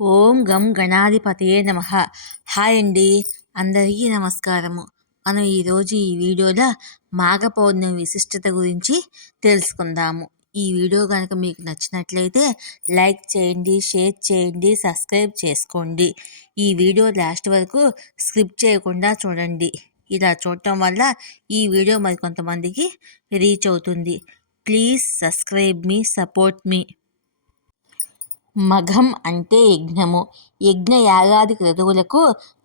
ఓం గం గణాధిపతయే నమః. హాయ్ అండి, అందరికీ నమస్కారము. మనం ఈరోజు ఈ వీడియోలో మాఘ పౌర్ణమి విశిష్టత గురించి తెలుసుకుందాము. ఈ వీడియో కనుక మీకు నచ్చినట్లయితే లైక్ చేయండి, షేర్ చేయండి, సబ్స్క్రైబ్ చేసుకోండి. ఈ వీడియో లాస్ట్ వరకు స్కిప్ చేయకుండా చూడండి. ఇలా చూడటం వల్ల ఈ వీడియో మరికొంతమందికి రీచ్ అవుతుంది. ప్లీజ్ సబ్స్క్రైబ్ మీ, సపోర్ట్ మీ. మఘం అంటే యజ్ఞము. యజ్ఞయాగాది క్రతువులకు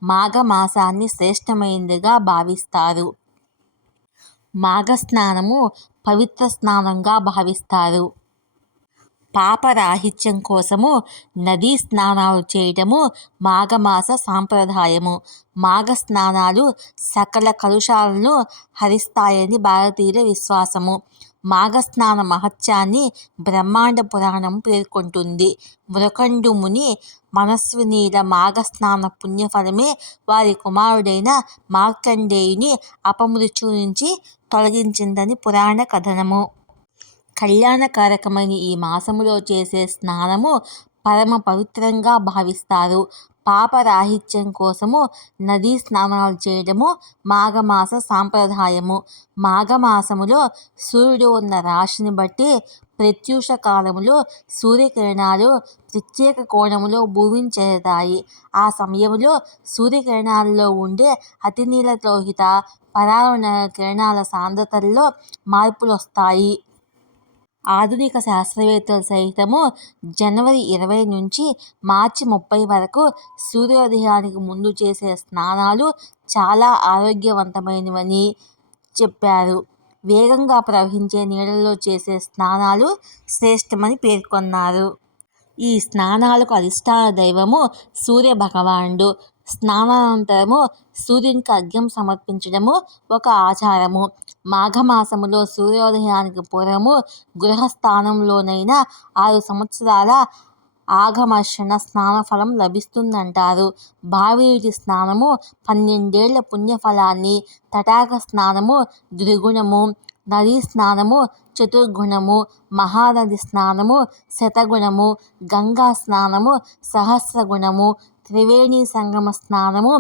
మాఘమాసాన్ని శ్రేష్టమైనదిగా భావిస్తారు. మాఘస్నానము పవిత్ర స్నానంగా భావిస్తారు. పాపరాహిత్యం కోసము నదీ స్నానాలు చేయటము మాఘమాస సాంప్రదాయము. మాఘ స్నానాలు సకల కలుషాలను హరిస్తాయని భారతీయుల విశ్వాసము. మాఘస్నాన మహత్యాన్ని బ్రహ్మాండ పురాణం పేర్కొంటుంది. మృకండు ముని మనస్వినీల మాఘస్నాన పుణ్యఫలమే వారి కుమారుడైన మార్కండేయుని అపమృత్యు నుంచి తొలగించిందని పురాణ కథనము. కళ్యాణకారకమైన ఈ మాసములో చేసే స్నానము పరమ పవిత్రంగా భావిస్తారు. పాపరాహిత్యం కోసము నదీ స్నానాలు చేయడము మాఘమాస సాంప్రదాయము. మాఘమాసములో సూర్యుడు ఉన్న రాశిని బట్టి ప్రత్యూష కాలములో సూర్యకిరణాలు ప్రత్యేక కోణములో భూమిని చేరుతాయి. ఆ సమయంలో సూర్యకిరణాలలో ఉండే అతినీలలోహిత పరారుణ కిరణాల సాంద్రతల్లో మార్పులు వస్తాయి. ఆధునిక శాస్త్రవేత్తలు సైతము జనవరి 20 నుంచి మార్చి 30 వరకు సూర్యోదయానికి ముందు చేసే స్నానాలు చాలా ఆరోగ్యవంతమైనవని చెప్పారు. వేగంగా ప్రవహించే నీళ్ళలో చేసే స్నానాలు శ్రేష్టమని పేర్కొన్నారు. ఈ స్నానాలకు అధిష్టాన దైవము సూర్య భగవానుడు. స్నానానంతరము సూర్యునికి అర్ఘ్యం సమర్పించడము ఒక ఆచారము. మాఘమాసములో సూర్యోదయానికి పూర్వము గృహస్థానంలోనైనా 6 సంవత్సరాల ఆఘమర్షణ స్నానఫలం లభిస్తుందంటారు. బావినీటి స్నానము 12 ఏళ్ల పుణ్యఫలాన్ని, తటాక స్నానము ద్విగుణము, నదీ స్నానము చతుర్గుణము, మహానది స్నానము శతగుణము, గంగా స్నానము సహస్రగుణము, త్రివేణి సంగమ స్నానము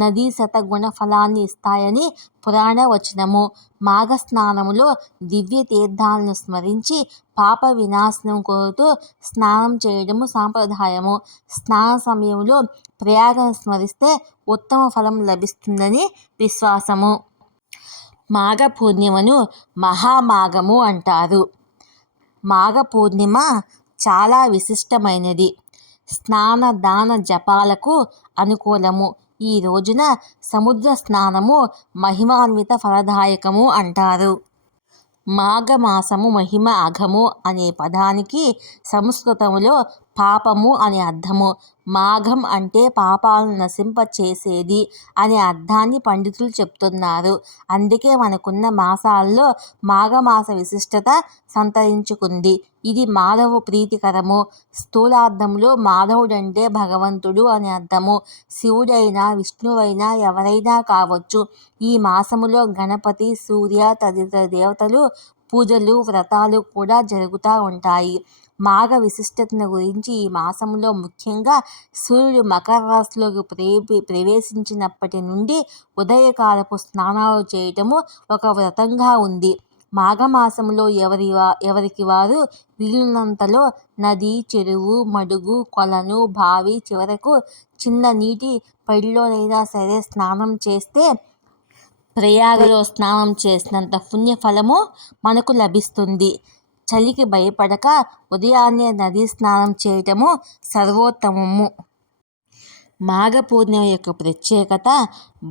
నదీ శతగుణ ఫలాన్ని ఇస్తాయని పురాణ వచనము. మాఘ స్నానములో దివ్య తీర్థాలను స్మరించి పాప వినాశనం కోరుతూ స్నానం చేయడము సాంప్రదాయము. స్నాన సమయంలో ప్రయాగను స్మరిస్తే ఉత్తమ ఫలం లభిస్తుందని విశ్వాసము. మాఘ పూర్ణిమను మహామాఘము అంటారు. మాఘ పూర్ణిమ చాలా విశిష్టమైనది. స్నాన దాన జపాలకు అనుకూలము. ఈ రోజున సముద్ర స్నానము మహిమాన్విత ఫలదాయకము అంటారు. మాఘమాసము మహిమ అఘము అనే పదానికి సంస్కృతములో పాపము అని అర్థము. మాఘం అంటే పాపాలను నశింప చేసేది అనే అర్థాన్ని పండితులు చెప్తున్నారు. అందుకే మనకున్న మాసాల్లో మాఘమాస విశిష్టత సంతరించుకుంది. ఇది మాధవ ప్రీతికరము. స్థూలార్థంలో మాధవుడంటే భగవంతుడు అని అర్థము. శివుడైనా విష్ణువైనా ఎవరైనా కావచ్చు. ఈ మాసములో గణపతి, సూర్య తదితర దేవతలు పూజలు, వ్రతాలు కూడా జరుగుతూ ఉంటాయి. మాఘ విశిష్టతను గురించి ఈ మాసంలో ముఖ్యంగా సూర్యుడు మకర రాశిలోకి ప్రవేశించినప్పటి నుండి ఉదయకాలపు స్నానాలు చేయటము ఒక వ్రతంగా ఉంది. మాఘమాసంలో ఎవరికి వారు వీలున్నంతలో నది, చెరువు, మడుగు, కొలను, బావి, చివరకు చిన్న నీటి పడిలోనైనా సరే స్నానం చేస్తే ప్రయాగలో స్నానం చేసినంత పుణ్యఫలము మనకు లభిస్తుంది. చలికి భయపడక ఉదయాన్నే నదీ స్నానం చేయటము సర్వోత్తమము. మాఘ పూర్ణిమ యొక్క ప్రత్యేకత.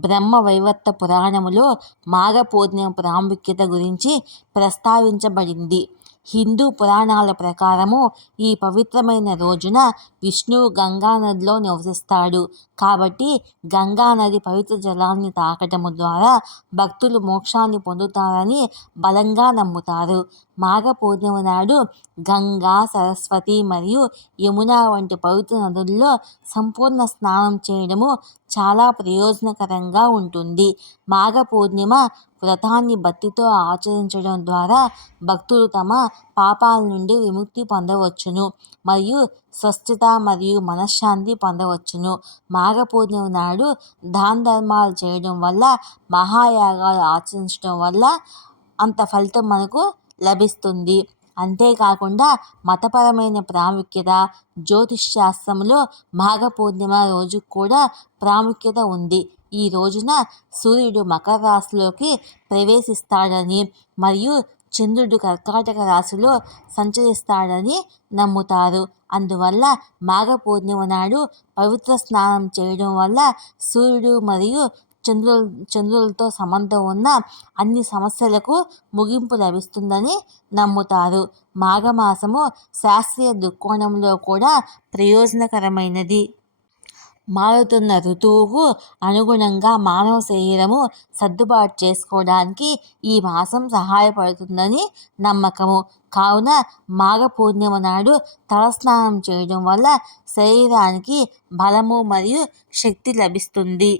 బ్రహ్మ వైవర్త పురాణములో మాఘ పూర్ణిమ ప్రాముఖ్యత గురించి ప్రస్తావించబడింది. హిందూ పురాణాల ప్రకారము ఈ పవిత్రమైన రోజున విష్ణువు గంగానదిలో నివసిస్తాడు. కాబట్టి గంగానది పవిత్ర జలాన్ని తాకటము ద్వారా భక్తులు మోక్షాన్ని పొందుతారని బలంగా నమ్ముతారు. మాఘ పూర్ణిమ నాడు గంగా, సరస్వతి మరియు యమున వంటి పవిత్ర నదుల్లో సంపూర్ణ స్నానం చేయడము చాలా ప్రయోజనకరంగా ఉంటుంది. మాఘ పూర్ణిమ వ్రతాన్ని భక్తితో ఆచరించడం ద్వారా భక్తులు తమ పాపాల నుండి విముక్తి పొందవచ్చును మరియు స్వస్థత మరియు మనశ్శాంతి పొందవచ్చును. మాఘ పూర్ణిమ నాడు దాన ధర్మాలు చేయడం వల్ల, మహాయాగాలు ఆచరించడం వల్ల అంత ఫలితం మనకు లభిస్తుంది. అంతేకాకుండా మతపరమైన ప్రాముఖ్యత, జ్యోతిష్ శాస్త్రంలో మాఘ పూర్ణిమ రోజు కూడా ప్రాముఖ్యత ఉంది. ఈ రోజున సూర్యుడు మకర రాశిలోకి ప్రవేశిస్తాడని మరియు చంద్రుడు కర్కాటక రాశిలో సంచరిస్తాడని నమ్ముతారు. అందువల్ల మాఘ పూర్ణిమ నాడు పవిత్ర స్నానం చేయడం వల్ల సూర్యుడు మరియు చంద్రులతో సంబంధం ఉన్న అన్ని సమస్యలకు ముగింపు లభిస్తుందని నమ్ముతారు. మాఘమాసము శాస్త్రీయ దృక్కోణంలో కూడా ప్రయోజనకరమైనది. మారుతున్న ఋతువుకు అనుగుణంగా మానవ శరీరము సర్దుబాటు చేసుకోవడానికి ఈ మాసం సహాయపడుతుందని నమ్మకము. కావున మాఘ పూర్ణిమ నాడు తలస్నానం చేయడం వల్ల శరీరానికి బలము మరియు శక్తి లభిస్తుంది.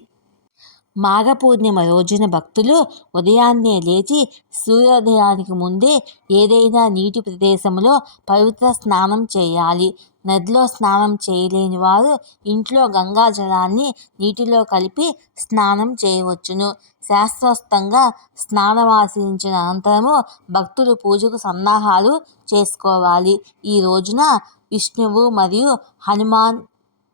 మాఘ పూర్ణిమ రోజున భక్తులు ఉదయాన్నే లేచి సూర్యోదయానికి ముందే ఏదైనా నీటి ప్రదేశంలో పవిత్ర స్నానం చేయాలి. నదిలో స్నానం చేయలేని వారు ఇంట్లో గంగా జలాన్ని నీటిలో కలిపి స్నానం చేయవచ్చును. శాస్త్రోక్తంగా స్నానమాచరించిన అనంతరము భక్తులు పూజకు సన్నాహాలు చేసుకోవాలి. ఈ రోజున విష్ణువు మరియు హనుమాన్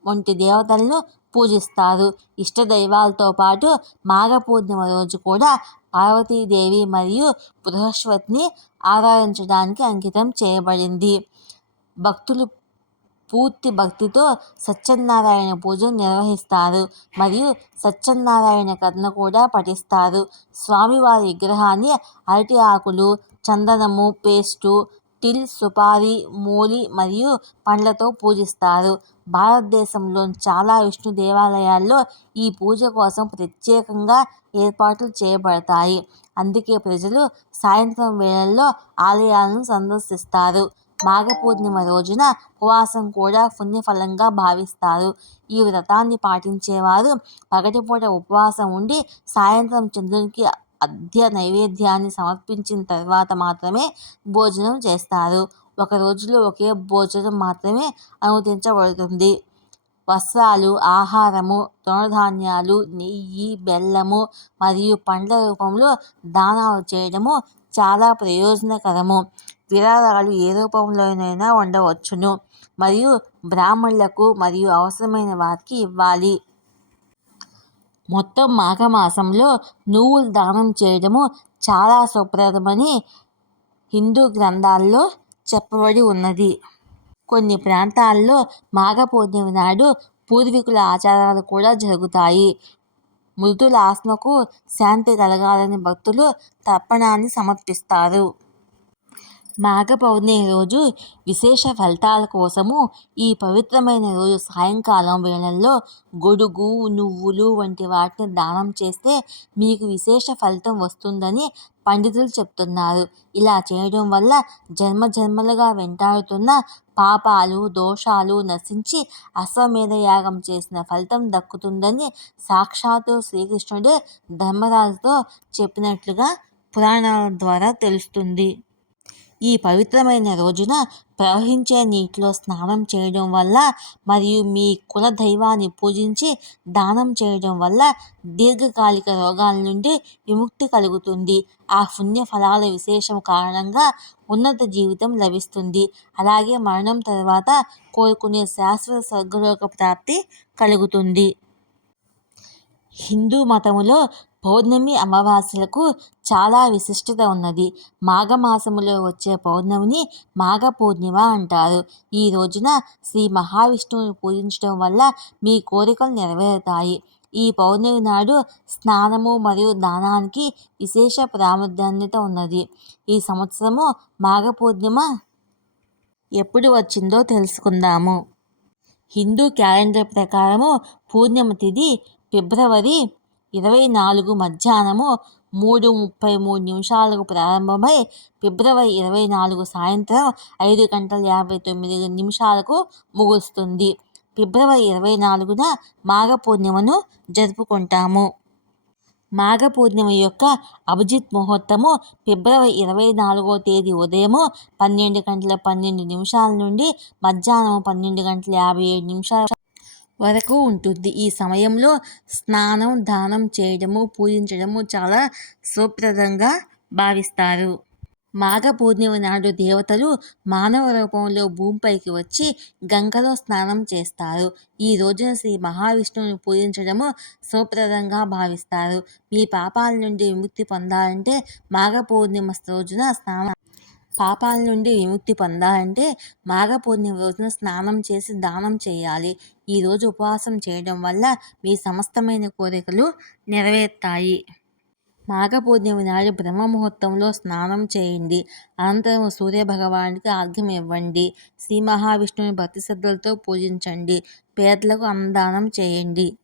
వంటి దేవతలను పూజిస్తారు. ఇష్టదైవాలతో పాటు మాఘ పూర్ణిమ రోజు కూడా పార్వతీదేవి మరియు బృహస్పతిని ఆరాధించడానికి అంకితం చేయబడింది. భక్తులు పూర్తి భక్తితో సత్యనారాయణ పూజను నిర్వహిస్తారు మరియు సత్యనారాయణ కథను కూడా పఠిస్తారు. స్వామివారి విగ్రహాన్ని అరటి ఆకులు, చందనము, పేస్టు, టిల్, సుపారీ, మూలి మరియు పండ్లతో పూజిస్తారు. భారతదేశంలోని చాలా విష్ణు దేవాలయాల్లో ఈ పూజ కోసం ప్రత్యేకంగా ఏర్పాట్లు చేయబడతాయి. అందుకే ప్రజలు సాయంత్రం వేళల్లో ఆలయాలను సందర్శిస్తారు. మాఘ పూర్ణిమ రోజున ఉపవాసం కూడా పుణ్యఫలంగా భావిస్తారు. ఈ వ్రతాన్ని పాటించేవారు పగటిపూట ఉపవాసం ఉండి సాయంత్రం చంద్రునికి అర్ఘ్య నైవేద్యాన్ని సమర్పించిన తర్వాత మాత్రమే భోజనం చేస్తారు. ఒక రోజులో ఒకే భోజనం మాత్రమే అనుమతించబడుతుంది. వస్త్రాలు, ఆహారము, తృణధాన్యాలు, నెయ్యి, బెల్లము మరియు పండ్ల రూపంలో దానాలు చేయడము చాలా ప్రయోజనకరము. విరాళాలు ఏ రూపంలోనైనా ఉండవచ్చును మరియు బ్రాహ్మణులకు మరియు అవసరమైన వారికి ఇవ్వాలి. మొత్తం మాఘమాసంలో నువ్వులు దానం చేయడము చాలా శుభప్రదమని హిందూ గ్రంథాల్లో చెప్పబడి ఉన్నది. కొన్ని ప్రాంతాల్లో మాఘ పూర్ణిమ నాడు పూర్వీకుల ఆచారాలు కూడా జరుగుతాయి. మృతుల ఆత్మకు శాంతి కలగాలని భక్తులు తర్పణాన్ని సమర్పిస్తారు. మాఘ పౌర్ణమి రోజు విశేష ఫలితాల కోసము ఈ పవిత్రమైన రోజు సాయంకాలం వేళల్లో గొడుగు, నువ్వులు వంటి వాటిని దానం చేస్తే మీకు విశేష ఫలితం వస్తుందని పండితులు చెప్తున్నారు. ఇలా చేయడం వల్ల జన్మజన్మలుగా వెంటాడుతున్న పాపాలు, దోషాలు నశించి అశ్వమేధ యాగం చేసిన ఫలితం దక్కుతుందని సాక్షాత్తు శ్రీకృష్ణుడే ధర్మరాజుతో చెప్పినట్లుగా పురాణాల ద్వారా తెలుస్తుంది. ఈ పవిత్రమైన రోజున ప్రవహించే నీటిలో స్నానం చేయడం వల్ల మరియు మీ కుల దైవాన్ని పూజించి దానం చేయడం వల్ల దీర్ఘకాలిక రోగాల నుండి విముక్తి కలుగుతుంది. ఆ పుణ్య ఫలాల విశేషం కారణంగా ఉన్నత జీవితం లభిస్తుంది. అలాగే మరణం తర్వాత కోరుకునే శాశ్వత స్వర్గలోక ప్రాప్తి కలుగుతుంది. హిందూ మతములో పౌర్ణమి అమావాస్యలకు చాలా విశిష్టత ఉన్నది. మాఘమాసములో వచ్చే పౌర్ణమిని మాఘ పూర్ణిమ అంటారు. ఈ రోజున శ్రీ మహావిష్ణువుని పూజించడం వల్ల మీ కోరికలు నెరవేరుతాయి. ఈ పౌర్ణమి నాడు స్నానము మరియు దానానికి విశేష ప్రాముఖ్యత ఉన్నది. ఈ సంవత్సరము మాఘ పూర్ణిమ ఎప్పుడు వచ్చిందో తెలుసుకుందాము. హిందూ క్యాలెండర్ ప్రకారము పూర్ణిమ తిథి ఫిబ్రవరి 24 మధ్యాహ్నము 3:33 ప్రారంభమై ఫిబ్రవరి 24 సాయంత్రం 5:59 ముగుస్తుంది. ఫిబ్రవరి 24న మాఘ పూర్ణిమను జరుపుకుంటాము. మాఘ పూర్ణిమ యొక్క అభిజిత్ ముహూర్తము ఫిబ్రవరి 24వ తేదీ ఉదయము 12:12 నుండి మధ్యాహ్నం 12:57 వరకు ఉంటుంది. ఈ సమయంలో స్నానం, దానం చేయడము, పూజించడము చాలా శుభప్రదంగా భావిస్తారు. మాఘ పూర్ణిమ నాడు దేవతలు మానవ రూపంలో భూమిపైకి వచ్చి గంగలో స్నానం చేస్తారు. ఈ రోజున శ్రీ మహావిష్ణువుని పూజించడము శుభప్రదంగా భావిస్తారు. మీ పాపాల నుండి విముక్తి పొందాలంటే మాఘ పూర్ణిమ రోజున మాఘ పూర్ణిమ రోజున స్నానం చేసి దానం చేయాలి. ఈ రోజు ఉపవాసం చేయడం వల్ల మీ సమస్తమైన కోరికలు నెరవేరుతాయి. మాఘ పూర్ణిమ నాడు బ్రహ్మ ముహూర్తంలో స్నానం చేయండి. అనంతరం సూర్యభగవానుడికి అర్ఘ్యం ఇవ్వండి. శ్రీ మహావిష్ణువుని భక్తి శ్రద్ధలతో పూజించండి. పేదలకు అన్నదానం చేయండి.